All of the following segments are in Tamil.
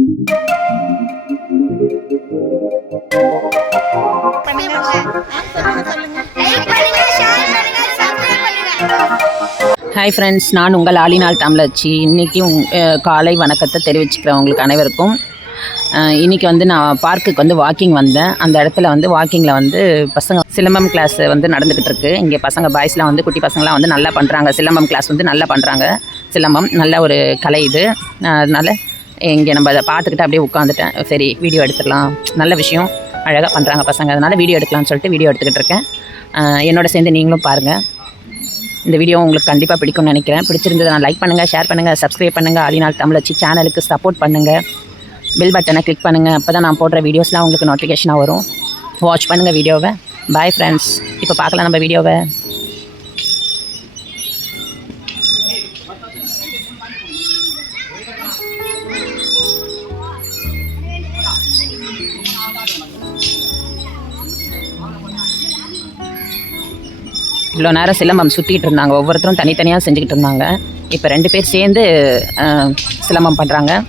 ஹாய் ஃப்ரெண்ட்ஸ், நான் உங்கள் ஆலிநாள் தமிழச்சி. இன்றைக்கி காலை வணக்கத்தை தெரிவிச்சுக்கிறேன் உங்களுக்கு அனைவருக்கும். இன்றைக்கி வந்து நான் பார்க்குக்கு வந்து வாக்கிங் வந்தேன். அந்த இடத்துல வந்து வாக்கிங்கில் வந்து பசங்க சிலம்பம் கிளாஸ் வந்து நடந்துக்கிட்டு இருக்குது. இங்கே பசங்க பாய்ஸ்லாம் வந்து குட்டி பசங்களாம் வந்து நல்லா பண்ணுறாங்க. சிலம்பம் கிளாஸ் வந்து நல்லா பண்ணுறாங்க. சிலம்பம் நல்ல ஒரு கலை இது. அதனால் இங்கே நம்ம அதை பார்த்துக்கிட்டு அப்படியே உட்காந்துட்டேன். சரி, வீடியோ எடுத்துக்கலாம், நல்ல விஷயம், அழகாக பண்ணுறாங்க பசங்க, அதனால் வீடியோ எடுக்கலாம்னு சொல்லிட்டு வீடியோ எடுத்துக்கிட்டு இருக்கேன். என்னோட சேர்ந்து நீங்களும் பாருங்கள். இந்த வீடியோ உங்களுக்கு கண்டிப்பாக பிடிக்கும்னு நினைக்கிறேன். பிடிச்சிருந்தது நான் லைக் பண்ணுங்கள், ஷேர் பண்ணுங்கள், சப்ஸ்கிரைப் பண்ணுங்கள். ஆலிநாள் தமிழச்சி சேனலுக்கு சப்போர்ட் பண்ணுங்கள். பெல் பட்டனை கிளிக் பண்ணுங்கள். அப்போ தான் நான் போடுற வீடியோஸ்லாம் உங்களுக்கு நோட்டிஃபிகேஷனாக வரும். வாட்ச் பண்ணுங்கள் வீடியோவை. Bye friends. இப்போ பார்க்கலாம் நம்ம வீடியோவை. இவ்வளோ நேரம் சிலம்பம் சுற்றிக்கிட்டு இருந்தாங்க. ஒவ்வொருத்தரும் தனித்தனியாக செஞ்சுக்கிட்டு இருந்தாங்க. இப்போ 2 பேர் சேர்ந்து சிலம்பம் பண்ணுறாங்க.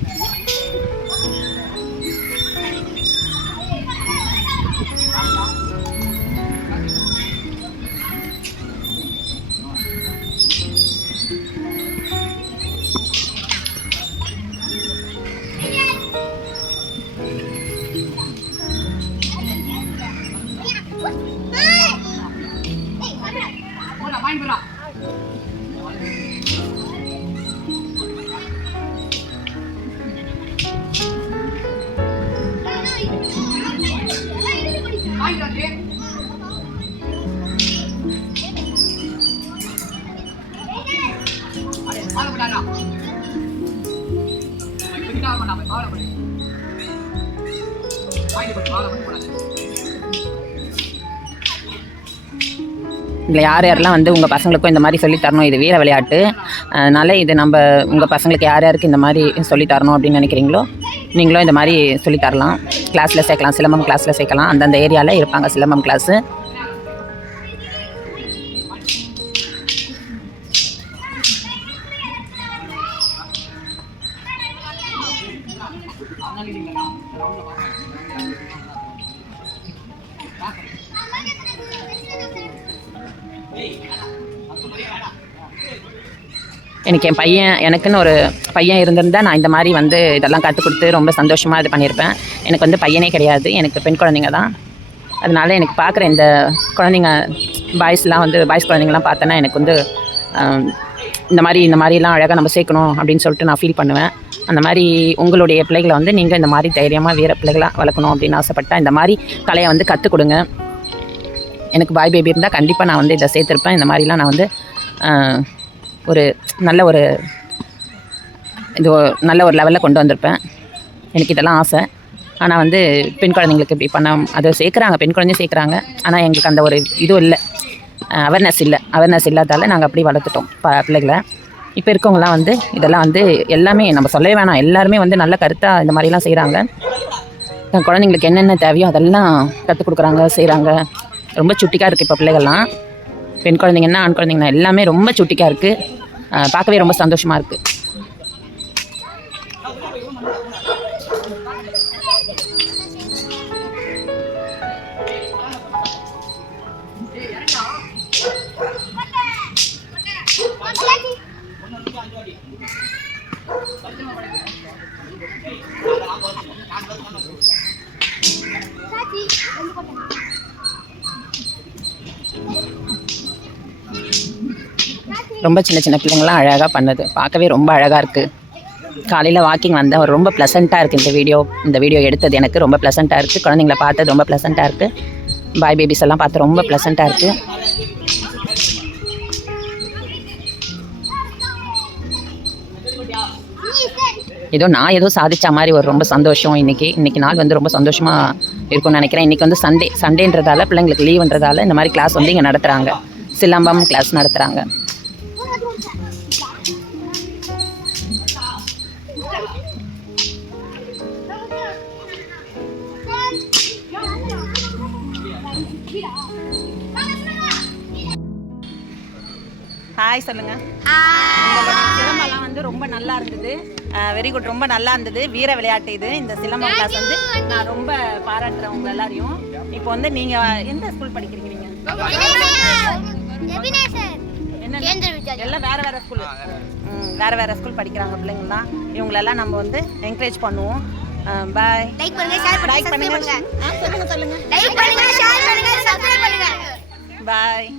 இதில் யார் யாரெல்லாம் வந்து உங்கள் பசங்களுக்கும் இந்த மாதிரி சொல்லித்தரணும், இது வீர விளையாட்டு, அதனால் இது நம்ம உங்கள் பசங்களுக்கு யார் யாருக்கு இந்த மாதிரி சொல்லித்தரணும் அப்படின்னு நினைக்கிறீங்களோ நீங்களும் இந்த மாதிரி சொல்லித்தரலாம். கிளாஸில் சேர்க்கலாம், சிலம்பம் கிளாஸில் சேர்க்கலாம். அந்தந்த ஏரியாவில் இருப்பாங்க சிலம்பம் கிளாஸு. எனக்குன்னு ஒரு பையன் இருந்திருந்தால் நான் இந்த மாதிரி வந்து இதெல்லாம் கற்றுக் கொடுத்து ரொம்ப சந்தோஷமாக இது பண்ணியிருப்பேன். எனக்கு வந்து பையனே கிடையாது, எனக்கு பெண் குழந்தைங்க தான். அதனால எனக்கு பார்க்குற இந்த குழந்தைங்க பாய்ஸ் குழந்தைங்கலாம் பார்த்தோன்னா எனக்கு வந்து இந்த மாதிரிலாம் அழகாக நம்ம சேர்க்கணும் அப்படின்னு சொல்லிட்டு நான் ஃபீல் பண்ணுவேன். அந்த மாதிரி உங்களுடைய பிள்ளைகளை வந்து நீங்கள் இந்த மாதிரி தைரியமாக வீர பிள்ளைகளாக வளர்க்கணும் அப்படின்னு ஆசைப்பட்டேன். இந்த மாதிரி கலையை வந்து கற்றுக் கொடுங்க. எனக்கு பாய் பேபி இருந்தால் கண்டிப்பாக நான் வந்து இதை சேர்த்துருப்பேன். இந்த மாதிரிலாம் நான் வந்து ஒரு நல்ல ஒரு லெவலில் கொண்டு வந்திருப்பேன். எனக்கு இதெல்லாம் ஆசை. ஆனால் வந்து பெண் குழந்தைங்களுக்கு இப்படி அதை சேர்க்குறாங்க, பெண் குழந்தையும் சேர்க்குறாங்க. ஆனால் எங்களுக்கு அந்த ஒரு இதுவும் இல்லை, அவேர்னஸ் இல்லாதால நாங்கள் அப்படி வளர்த்துட்டோம் பிள்ளைகளை. இப்போ இருக்கவங்களாம் வந்து இதெல்லாம் வந்து எல்லாமே நம்ம சொல்லவே வேணாம், எல்லாருமே வந்து நல்ல கருத்தாக இந்த மாதிரிலாம் செய்கிறாங்க. குழந்தைங்களுக்கு என்னென்ன தேவையோ அதெல்லாம் கற்றுக் கொடுக்குறாங்க, செய்கிறாங்க. ரொம்ப சுட்டிக்காக இருக்குது இப்போ பிள்ளைகள்லாம். பெண் குழந்தைங்கன்னா ஆண் குழந்தைங்கன்னா எல்லாமே ரொம்ப சுட்டிக்காக இருக்குது. பார்க்கவே ரொம்ப சந்தோஷமாக இருக்குது. ரொம்ப சின்ன சின்ன பிள்ளைங்களாம் அழகாக பண்ணுது, பார்க்கவே ரொம்ப அழகாக இருக்குது. காலையில் வாக்கிங் வந்தேன், ஒரு ரொம்ப ப்ளசண்ட்டாக இருக்குது இந்த வீடியோ எடுத்தது எனக்கு ரொம்ப ப்ளசண்ட்டாக இருக்குது. குழந்தைங்கள பார்த்தது ரொம்ப ப்ளசண்ட்டாக இருக்குது. பாய் பேபிஸ் எல்லாம் பார்த்து ரொம்ப ப்ளசண்ட்டாக இருக்குது. நான் ஏதோ சாதித்த மாதிரி ஒரு ரொம்ப சந்தோஷம். இன்றைக்கி நாள் வந்து ரொம்ப சந்தோஷமாக இருக்கும்னு நினைக்கிறேன். இன்றைக்கி வந்து சண்டேன்றதால பிள்ளைங்களுக்கு லீவுன்றதால இந்த மாதிரி கிளாஸ் வந்து இங்கே நடத்துகிறாங்க. சிலம்பம் கிளாஸ் நடத்துகிறாங்க. ஹாய் சொல்லுங்கள். சிலம்பெல்லாம் வந்து ரொம்ப நல்லா இருந்தது. வெரி குட், ரொம்ப நல்லா இருந்தது. வீர விளையாட்டு இது. இந்த சிலம்பம் கிளாஸ் வந்து நான் ரொம்ப பாராட்டுறேன் உங்க எல்லாரையும். இப்போ வந்து நீங்க எந்த ஸ்கூல் படிக்கிறீங்க? நீங்க எல்லாம் வேற வேற ஸ்கூல், வேற வேற ஸ்கூல் படிக்கிறாங்க பிள்ளைங்க தான். இவங்களெல்லாம் நம்ம வந்து என்கரேஜ் பண்ணுவோம். பாய். லைக் பண்ணுங்க, ஷேர் பண்ணுங்க, சப்ஸ்கிரைப் பண்ணுங்க. சொல்லுங்க. லைக் பண்ணுங்க, ஷேர் பண்ணுங்க, சப்ஸ்கிரைப் பண்ணுங்க. பாய்.